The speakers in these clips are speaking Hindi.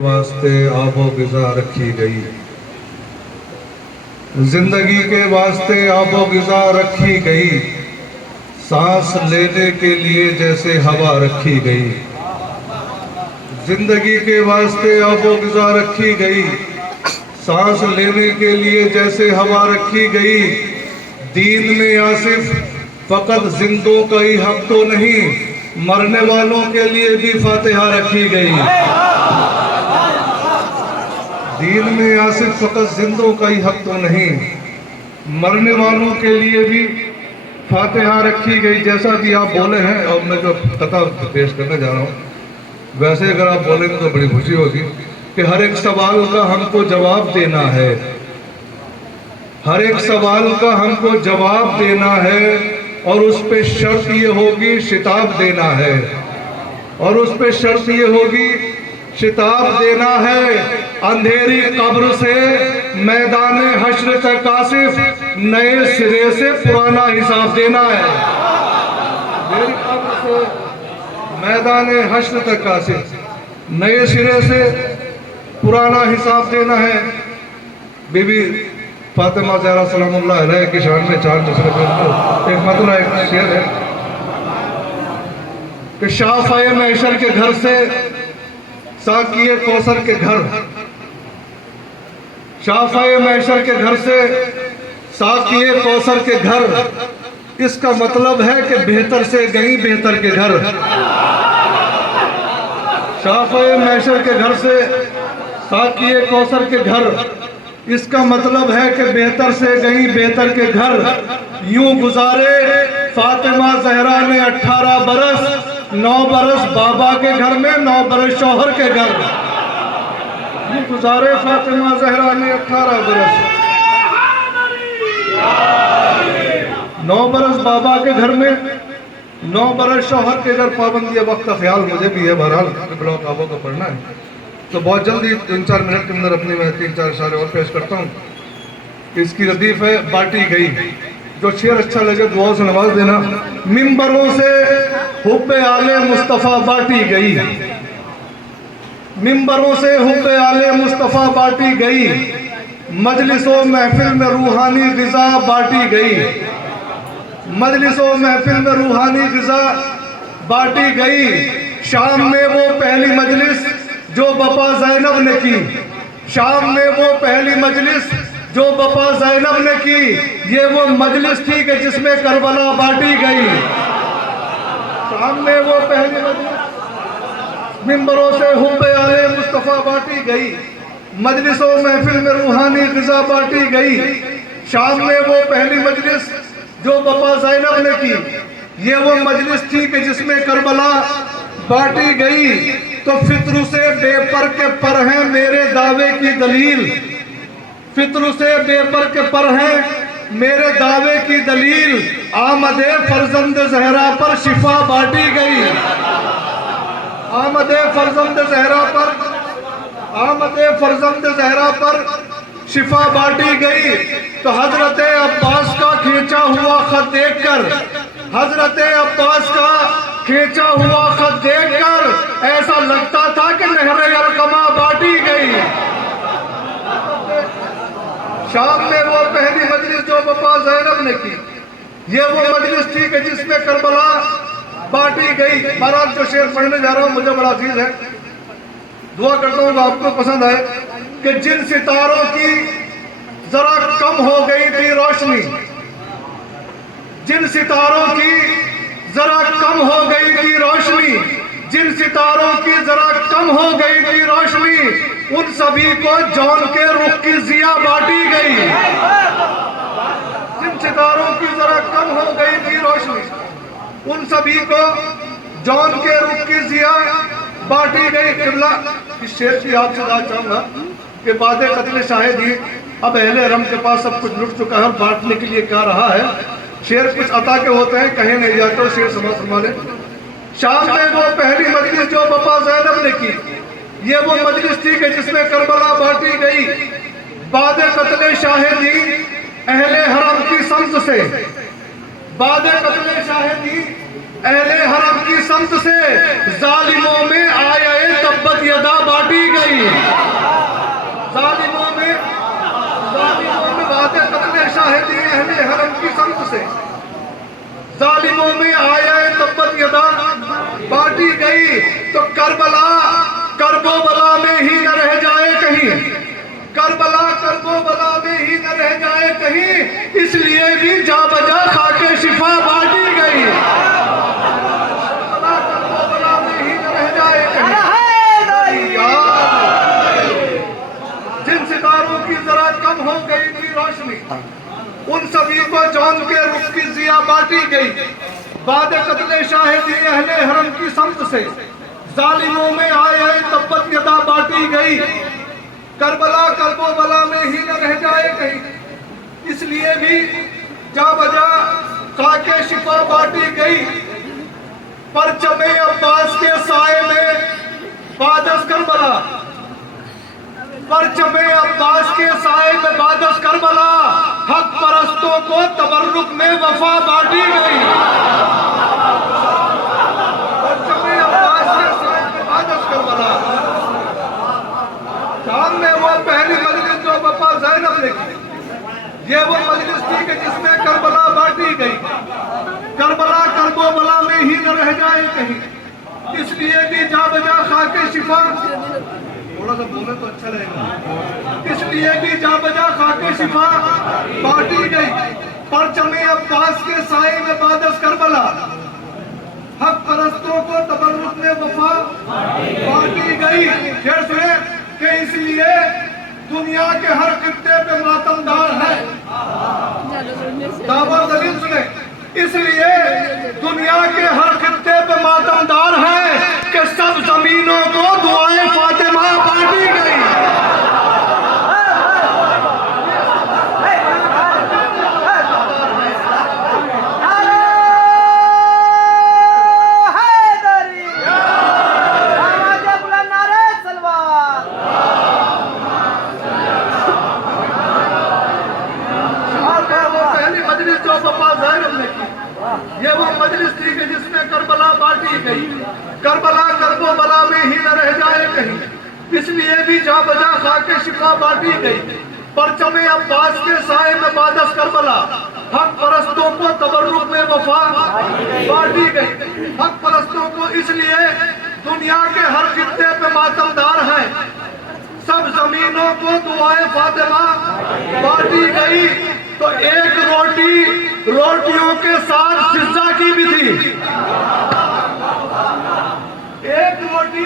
वास्ते आबो गिज़ा रखी गई, जिंदगी के वास्ते आबो गिज़ा रखी गई, सांस लेने के लिए जैसे हवा रखी गई। जिंदगी के वास्ते आबो गिज़ा रखी गई, सांस लेने के लिए जैसे हवा रखी गई। दीन में आसिफ फकत जिंदों का ही हक तो नहीं, मरने वालों के लिए भी फातिहा रखी गई। दीन में आसिफ फकत जिंदों का ही हक तो नहीं, मरने वालों के लिए भी फातिहा रखी गई। जैसा कि आप बोले हैं और मैं जो कथा पेश करने जा रहा हूँ, वैसे अगर आप बोलेंगे तो बड़ी खुशी होगी कि हर एक सवाल का हमको जवाब देना है, हर एक सवाल का हमको जवाब देना है, और उस पे शर्त ये होगी शिताब देना है, और उस पे शर्त ये होगी शिताब देना है। अंधेरी कब्र से मैदान हश्र तक आसिफ नए सिरे से पुराना हिसाब देना है। अंधेरी कब्र से मैदान हश्र तक आसिफ नए सिरे से पुराना हिसाब देना है। बीबी फातिमा ज़हरा सलामुल्लाह अलैहा की शान में चार दूसरे एक मतलब एक शेर है कि शाफ़ाए महशर के घर से साकिए कौसर के घर, शाफ़ाए महशर के घर से साकिए कौसर के घर, इसका मतलब है कि बेहतर से गई बेहतर के घर। शाफ़ाए महशर के घर से साकिए कौसर के घर, इसका मतलब है कि बेहतर से गई बेहतर के घर। यूं गुजारे फातिमा ज़हरा ने 18 बरस, 9 बरस बाबा के घर में, 9 बरस शौहर के घर। यूं गुजारे फातिमा ज़हरा ने 18 बरस, 9 बरस बाबा के घर में, 9 बरस शौहर के घर। पाबंदी वक्त का ख्याल मुझे भी है, बहरहाल ब्लॉक आबो को पढ़ना है, तो बहुत जल्दी 3-4 मिनट के अंदर अपनी मैं 3-4 इशारे और पेश करता हूँ। इसकी रदीफ है बाटी गई। जो शेर अच्छा लगे दुआ से नवाज देना। मिंबरों से हुब्बे आले मुस्तफ़ा बाटी गई, मिंबरों से हुब्बे आले मुस्तफ़ा बाटी गई, मजलिसों महफिल में रूहानी ग़िज़ा बाटी गई, मजलिसों महफिल में रूहानी ग़िज़ा बाटी गई। शाम में वो पहली मजलिस जो बपा ज़ैनब ने की, शाम में वो पहली मजलिस जो बपा ज़ैनब ने की, ये वो मजलिस थी कि जिसमें करबला बांटी गई। शाम में वो पहली मजलिस मिंबरों से हुब्बे आले मुस्तफ़ा बांटी गई, मजलिसों महफिल में रूहानी ग़िज़ा बांटी गई। शाम में वो पहली मजलिस जो बपा ज़ैनब ने की, ये वो मजलिस थी कि जिसमें करबला बांटी गई। तो फित्र से बेपर के पर हैं मेरे दावे की दलील, फित्र से बेपर के पर हैं मेरे दावे की दलील, आमदे फरजंद ज़हरा पर शिफा बांटी गई, आमदे फरजंद ज़हरा पर, आमदे फरजंद ज़हरा पर शिफा बांटी गई। तो हजरत अब्बास का खींचा हुआ खत देखकर, हजरत अब्बास का खींचा हुआ खत देखकर ऐसा लगता था कि नहरे अलकमा बांटी गई। शाम में वो पहली मजलिस जो बपा ज़ैनब ने की, ये वो मजलिस थी कि जिसमें करबला बांटी गई। महाराज जो शेर पढ़ने जा रहा हूँ मुझे बड़ा अजीज है, दुआ करता हूँ आपको पसंद आए। कि जिन सितारों की जरा कम हो गई थी रोशनी, जिन सितारों की जरा कम हो गई थी रोशनी, जिन सितारों की जरा कम हो गई थी रोशनी, उन सभी को जौन के रुख की जिया बांटी गई। जिन सितारों की जरा कम हो गई थी रोशनी, उन सभी को जौन के रुख की जिया बांटी गई। किबला इस शेर की आपसे बात चाहूंगा कि बाद कत्ल शाहिदी अब अहले हरम के पास सब कुछ लुट चुका है और बांटने के लिए क्या रहा है। शेर कुछ अता के होते हैं, कहीं नहीं जाते, शेर फरमा ले। शाम में वो पहली मजलिस जो बपा ज़ैनब ने की, ये वो मजलिस थी कि जिसमें करबला बांटी गई। बाद कत्ल शाहिदी अहले हरम की समझ से, बाद कत्ल शाहिदी अहले हरम की समत से जालिमों में आए तब्बत यदा बांटी गई। जालिमों में वादे कत्ले शाहिदी अहले हरम की समत से जालिमों में आए तब्बत यदा बांटी गई। तो करबला करबो बला में ही न रह जाए कहीं, करबला करबो बला में ही न रह जाए कहीं, इसलिए भी जा बजा खाके शिफा बांटी गई। करबला करबो बला में ही न रह जाए कहीं। जिन सितारों की जरा कम हो गई थी रोशनी, उन सभी को जौन के रुख की जिया बांटी गई। बाद कत्ले शाहिदी अहले हरम की समत से जालिमों में आए तब्बत यदा बांटी गई। करबला करबो बला में ही न रह जाए कहीं, इसलिए भी जा बजा खाके शिफा बांटी गई। परचमे अब्बास के साए में बादस करबला, परचमे अब्बास के साए में बादस करबला, हक परस्तों को तबर्रुक में वफा बांटी गई। परचमे अब्बास के साए में बादस करबला, शाम में वो पहली मजलिस जो बप्पा ज़ैनब ने की, ये वो मजलिस थी कि जिसमें करबला बांटी गई। करबला करबो बला में ही न रह जाए कहीं, इसलिए भी जा बजा खाके शिफा, थोड़ा सा बोले तो अच्छा रहेगा, इसलिए भी जा बजा खाके शिफा बांटी गई। परचमे अब्बास के साए में बादस करबला, हक परस्तों को तबर्रुक में वफा बांटी गई। फिर से कि इसलिए दुनिया के हर खित्ते पे मातमदार है, दावा दलील सुने, इसलिए दुनिया के हर खित्ते पे मातमदार है कि सब जमीनों को दुआएं फातिमा बांटी गई। ये वो मजलिस थी कि जिसमें करबला बांटी गई। करबला करबो बला में ही न रह जाए कहीं, इसलिए भी जा बजा खाके शिफा बांटी गई। परचमे अब्बास के साए में बादस करबला, हक परस्तों को तबर्रुक में वफा बांटी गई। हक परस्तों को इसलिए दुनिया के हर खित्ते पे मातमदार है, सब जमीनों को दुआए फातिमा बांटी गई। तो एक रोटी रोटियों के साथ फिजा की भी थी, एक रोटी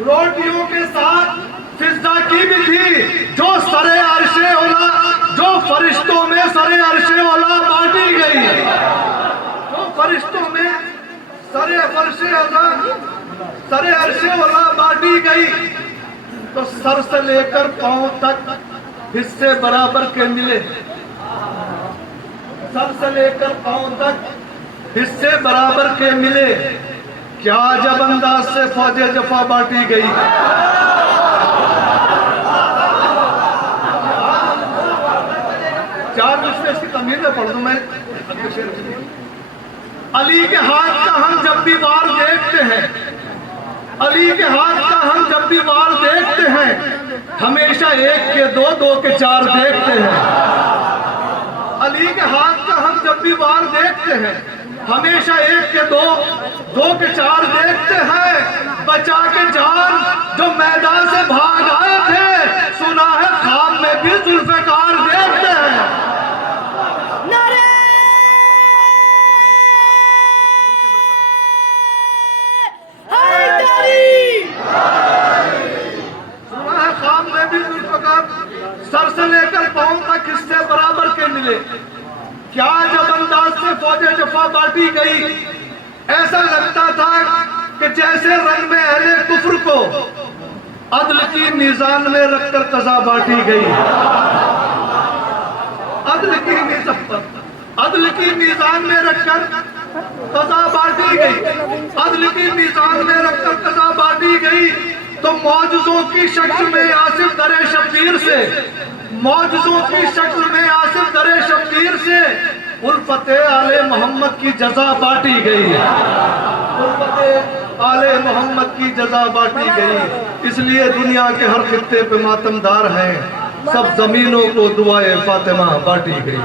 रोटियों के साथ फिजा की भी थी, जो सरे अर्शे ओला, जो फरिश्तों में सरे अर्शे ओला बांटी गई। जो फरिश्तों में सरे अर्शे ओला बांटी गई। तो सर से लेकर पांव तक हिस्से बराबर के मिले, सर से लेकर पांव तक हिस्से बराबर के मिले। क्या जब अंदाज से फौजे जफा बांटी गई। चार दूसरे इसकी तमीर में पढ़ दूं मैं। अली के हाथ का हम जब भी वार देखते हैं, अली के हाथ का हम जब भी वार देखते हैं, हमेशा एक के दो, दो के चार देखते हैं। अली के हाथ का हम जब भी वार देखते हैं, हमेशा एक के दो, दो के चार देखते हैं। बचा के जान जो मैदान से भाग आए थे, सुना है ख्वाब में भी जुल्फ़िकार देखते हैं। सुना है ख्वाब में भी जुल्फ़िकार, सर से लेकर पांव तक हिस्से बराबर के मिले। क्या जब अंदाज से फौजे जफा बांटी गई, ऐसा लगता था कि जैसे रंग में अहले कुफ्र को अदल की मीज़ान में रखकर कज़ा बांटी गई। अदल की मीज़ान में रखकर कज़ा बांटी गई। अदल की मीज़ान में रखकर कज़ा बांटी गई। तो मौजज़ों की शक्ल में आसिफ दरे शब्बीर से, मौजज़ों की शक्ल में आसिफ दरे शब्बीर से उल्फते आले मोहम्मद की जजा बांटी गई, उल्फते आले मोहम्मद की जजा बांटी गई। इसलिए दुनिया के हर खित्ते पे मातमदार हैं, सब जमीनों को दुआए फातिमा बांटी गई।